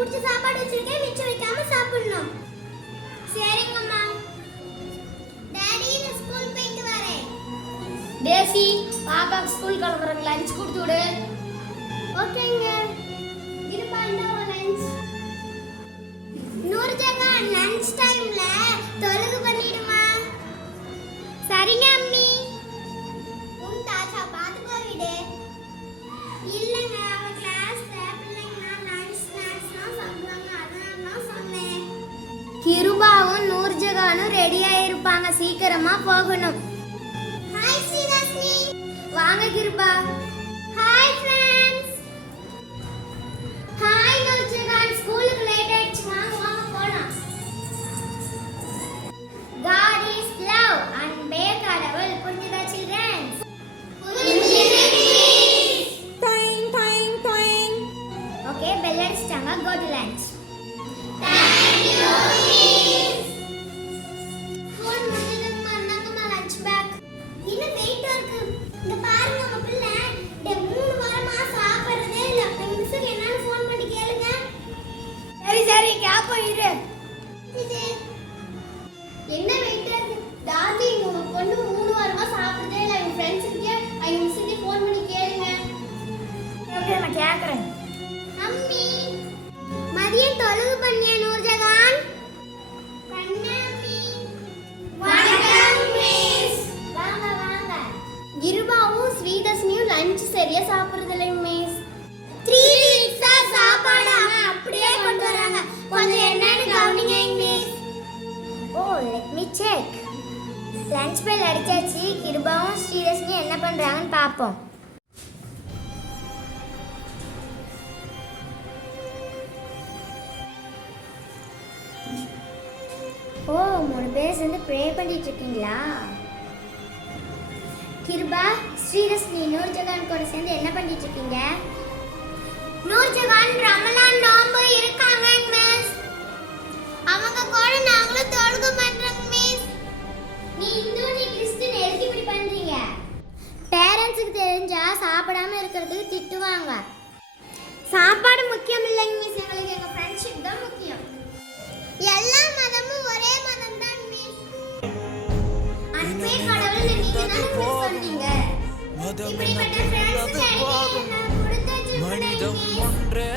பிடிச்ச சாப்பாடு வச்சிருக்கேன், மிச்சம் வைக்காம சாப்பிடணும். சரிங்கம்மா. டாடி நான் ஸ்கூல் போயிட்டு வரேன். டேசி பாப்பா ஸ்கூல் கிளம்புறாங்க, லஞ்ச் கொடுத்து விடு. ஓகேங்க. இருப்பா இந்த லஞ்ச். நூர்ஜஹான் லஞ்ச் டைம்ல தொழுகு பண்ணிடுமா? சரிங்க அம்மி. உன் தாத்தா பாத்துக்கோ விடு. இல்லங்க அவ கிளாஸ்ல பிள்ளைங்க லஞ்ச் ஸ்நாக்ஸ்லாம் சாப்பிடுவாங்க, அதனால நான் சொன்னேன். கிருபாவும் நூர்ஜஹானும் ரெடியா இருப்பாங்க, சீக்கிரமா போகணும். ஹாய் ஸ்ரீதர்ஷினி. வாங்க Kiruba. Hi friends. Hi Noorjahan. ஸ்கூலுக்கு லேட் ஆயிடுச்சு, வாங்க வாங்க போலாம். God is love and may கடவுள். புரிஞ்சுதா children? புரிஞ்சுது miss. Toing toing toing. Okay, bell அடிச்சிட்டாங்க, go to lunch. Thank you miss. Phone முடிஞ்சதுக்கு அண்ணாங்கம்மா லஞ்ச் பேக். இன்னும் வெயிட் இருக்கு. இங்க பாருங்க உங்க பிள்ளை 3 வாரமா சாப்பிடுறதே இல்ல. மிஸ்ஸுக்கு என்னன்னு ஃபோன் பண்ணி கேளுங்க. சரி சரி கேப்போ இரு. என்ன வெயிட் இருக்கு? டாடி உங்க பொண்ணு 3 வாரமா சாப்பிடுறதே இல்ல. என் ஃப்ரெண்ட்ஸ்க்கு அவங்க மிஸ்ஸுக்கு ஃபோன் பண்ணி கேளுங்க. ஓகே நான் கேக்குறேன். அம்மி மதியம் தொழுகு பண்ணியா நூர்ஜஹான்? பண்ணேன் அம்மி. வணக்கம் மிஸ். வாங்க வாங்க. கிருபாவும் ஸ்ரீதர்ஷினியும் லஞ்ச் சரியா சாப்பிடுறது இல்லை மிஸ். 3 வீக்ஸா சாப்பாடு அப்படியே கொண்டு வராங்க. கொஞ்சம் என்னன்னு கவனிங்க miss. Oh let me check. Lunch bell அடிச்சாச்சு. கிருபாவும் ஸ்ரீதர்ஷினியும் என்ன பண்றாங்கன்னு பாப்போம். ஓ 3 பேர் சேர்ந்து ப்ரே பண்ணிட்டு இருக்கீங்களா? கிருபா ஸ்ரீதர்ஷினி நூர்ஜஹான் கூட சேர்ந்து என்ன பண்ணிட்டு இருக்கீங்க? நூர்ஜஹான் ரமலான் நோன்பு இருக்காங்க மிஸ். அவங்க கூட நாங்களும் தொழுகை பண்றோம் மிஸ். நீ இந்து நீ கிறிஸ்டியன் எதுக்கு இப்படி பண்றீங்க? பேரண்ட்ஸுக்கு தெரிஞ்சா சாப்பிடாம இருக்கிறதுக்கு திட்டுவாங்க. சாப்பாடு முக்கியம் இல்லைங்க மிஸ், எங்களுக்கு எங்க ஃப்ரெண்ட்ஷிப் தான் முக்கியம். எல்லா மதமும் ஒரே மதம் தான் மிஸ். அன்பே கடவுள் நீங்க தான் மிஸ் சொன்னீங்க. இப்படிப்பட்ட ஃப்ரெண்ட்ஸ் கிடைக்க என்ன கொடுத்து மனிதம் ஒன்றே